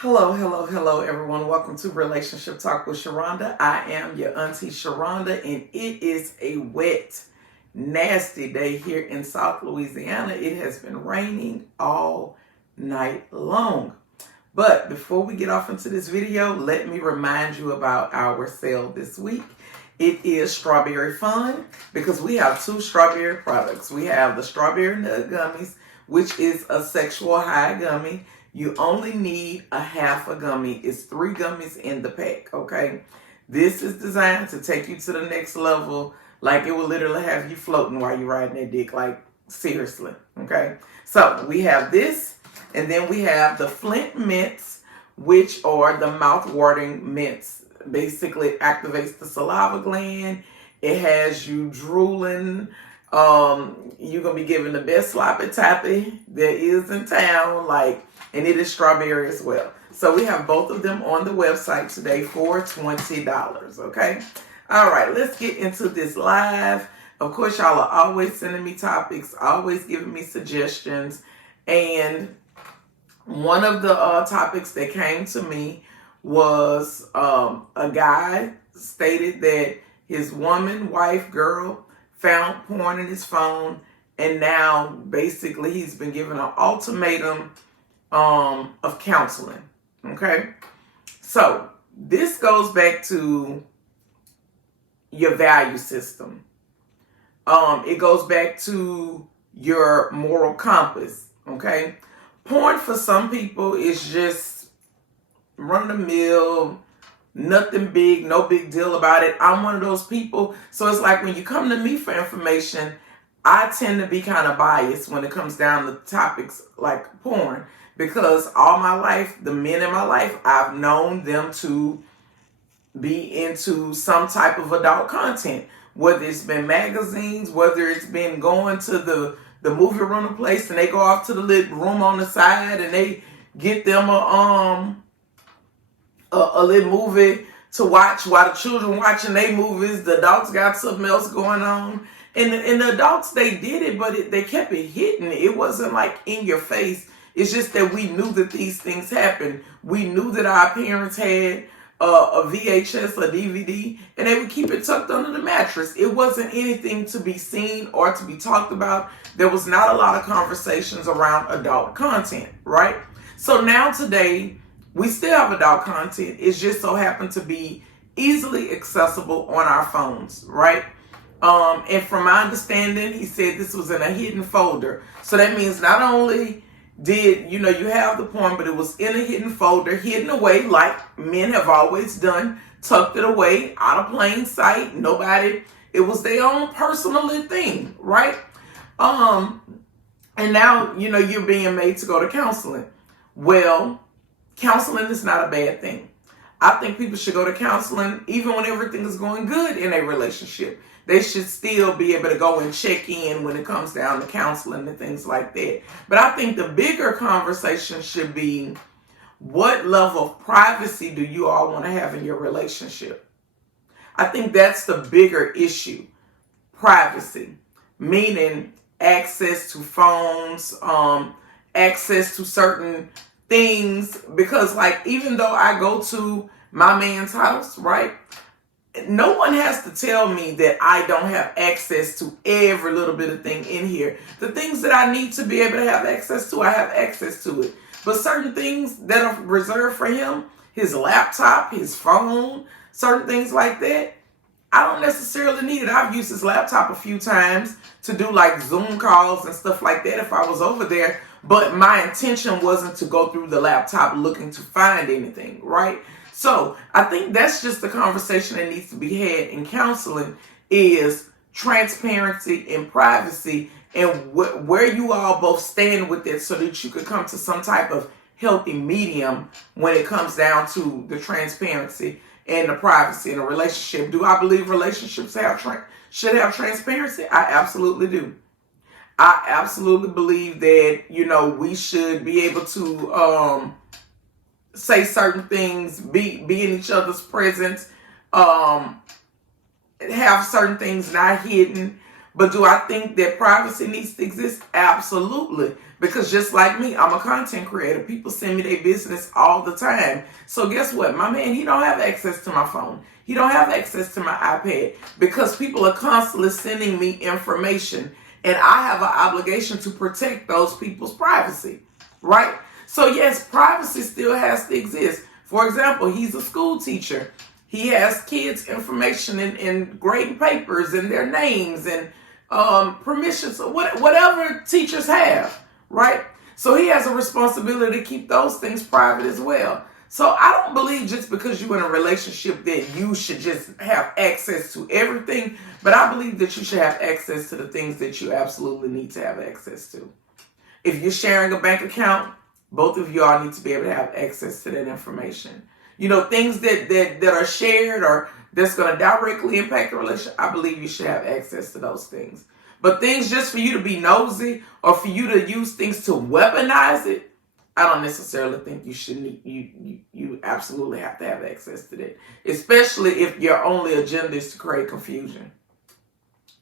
Hello, hello, hello, everyone. Welcome to Relationship Talk with Sharonda. I am your auntie Sharonda, and it is a wet, nasty day here in South Louisiana. It has been raining all night long. But before we get off into this video, let me remind you about our sale this week. It is Strawberry Fun because we have two strawberry products. We have the Strawberry Nut Gummies, which is a sexual high gummy. You only need a half a gummy. It's 3 gummies in the pack, okay? This is designed to take you to the next level. Like, it will literally have you floating while you're riding that dick. Like, seriously, okay? So, we have this, and then we have the Flint Mints, which are the mouth-watering mints. Basically, it activates the saliva gland. It has you drooling. You're going to be given the best sloppy toppy there is in town. Like, and it is strawberry as well. So we have both of them on the website today for $20, okay? All right, let's get into this live. Of course, y'all are always sending me topics, always giving me suggestions. And one of the topics that came to me was a guy stated that his woman, wife, girl found porn in his phone. And now, basically, he's been given an ultimatum of counseling. Okay, so this goes back to your value system. It goes back to your moral compass. Okay, porn for some people is just run of the mill, nothing big, no big deal about it. I'm one of those people. So it's like when you come to me for information, I tend to be kind of biased when it comes down to topics like porn. Because all my life, the men in my life, I've known them to be into some type of adult content. Whether it's been magazines, whether it's been going to the movie rental place and they go off to the little room on the side and they get them a little movie to watch while the children watching their movies. The adults got something else going on. And the adults, they did it, but they kept it hidden. It wasn't like in your face. It's just that we knew that these things happened. We knew that our parents had a VHS or DVD, and they would keep it tucked under the mattress. It wasn't anything to be seen or to be talked about. There was not a lot of conversations around adult content, right? So now today, we still have adult content. It just so happened to be easily accessible on our phones, right? And from my understanding, he said this was in a hidden folder. So that means not only did, you have the porn, but it was in a hidden folder, hidden away like men have always done, tucked it away out of plain sight. Nobody, it was their own personal thing, right? And now, you're being made to go to counseling. Well, counseling is not a bad thing. I think people should go to counseling even when everything is going good in a relationship. They should still be able to go and check in when it comes down to counseling and things like that. But I think the bigger conversation should be, what level of privacy do you all want to have in your relationship? I think that's the bigger issue. Privacy, meaning access to phones, access to certain things. Because like, even though I go to my man's house, right? No one has to tell me that I don't have access to every little bit of thing in here. The things that I need to be able to have access to, I have access to it. But certain things that are reserved for him, his laptop, his phone, certain things like that, I don't necessarily need it. I've used his laptop a few times to do like Zoom calls and stuff like that if I was over there. But my intention wasn't to go through the laptop looking to find anything, right? So I think that's just the conversation that needs to be had in counseling, is transparency and privacy, and where you all both stand with it, so that you could come to some type of healthy medium when it comes down to the transparency and the privacy in a relationship. Do I believe relationships should have transparency? I absolutely do. I absolutely believe that, we should be able to say certain things, be in each other's presence, have certain things not hidden. But do I think that privacy needs to exist? Absolutely. Because just like me, I'm a content creator. People send me their business all the time. So guess what? My man, he don't have access to my phone. He don't have access to my iPad because people are constantly sending me information. And I have an obligation to protect those people's privacy, right? So yes, privacy still has to exist. For example, he's a school teacher. He has kids' information in grading papers and their names and permissions, whatever teachers have, right? So he has a responsibility to keep those things private as well. So I don't believe just because you're in a relationship that you should just have access to everything, but I believe that you should have access to the things that you absolutely need to have access to. If you're sharing a bank account, both of you all need to be able to have access to that information. You know, things that are shared or that's going to directly impact the relationship, I believe you should have access to those things. But things just for you to be nosy or for you to use things to weaponize it, I don't necessarily think you should you absolutely have to have access to that. Especially if your only agenda is to create confusion.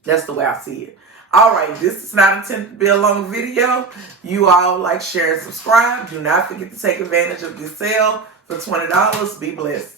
That's the way I see it. All right, this is not intended to be a long video. You all like, share, and subscribe. Do not forget to take advantage of this sale for $20. Be blessed.